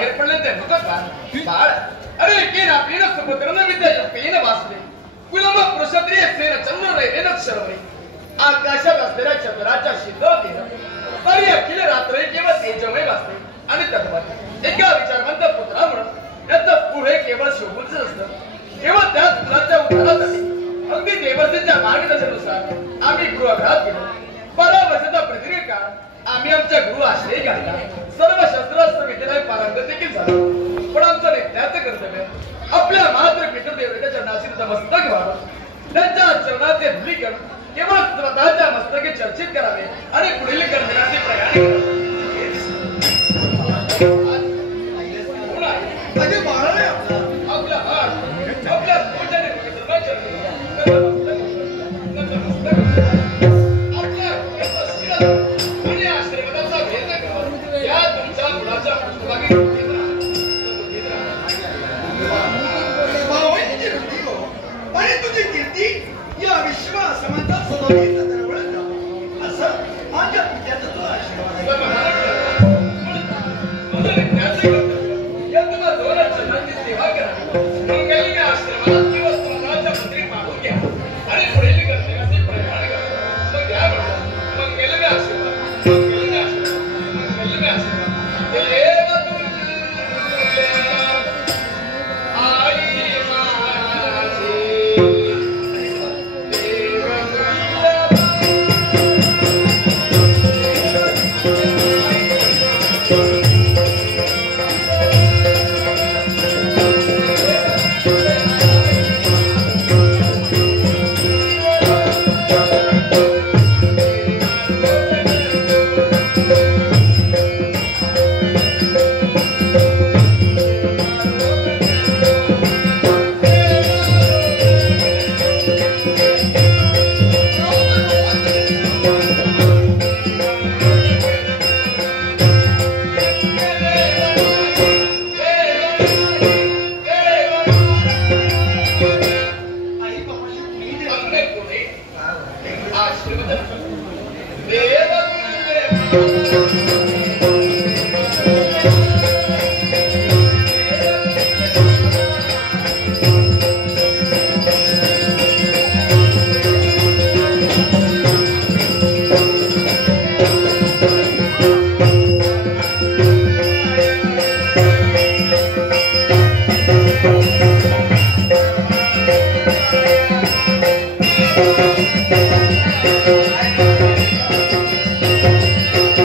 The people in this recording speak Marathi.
बाहेर पडले ते मुखत बाळ अरे केन आपलीन समुद्रन विद्या पेन वाचले कुलम प्रक्षत्रिय सेन चंद्र रे नक्षरवरे आकाशात असलेल्या चंद्राच्या शिखरावर पर्य अखिल रात्र केवळ तेजमय वाचते आणि तत्वात एका विचारवंत पुत्रामुळे त्याचं पुढे केवळ शोभूच असतं केवळ त्याच मुलाच्या उद्धारासाठी अगदी देवतेच्या मार्गदर्शनानुसार आम्ही गृहघरात गेलो 12 वर्षाचा प्रदीर्घ काळ आम्ही आमच्या गृह आश्रय घातला सर्व शस्त्रास्त्र विद्येला पारंगत देखील झालो पण आमचं नित्याचं कर्तव्य आपल्या मात्र पितृदेवतेच्या चरणाशी नतमस्तक व्हावं त्यांच्या चरणाचे धुलीकरण केवळ स्वतःच्या मस्तके चर्चित करावे आणि पुढील कर्तव्याचे प्रयाण करावे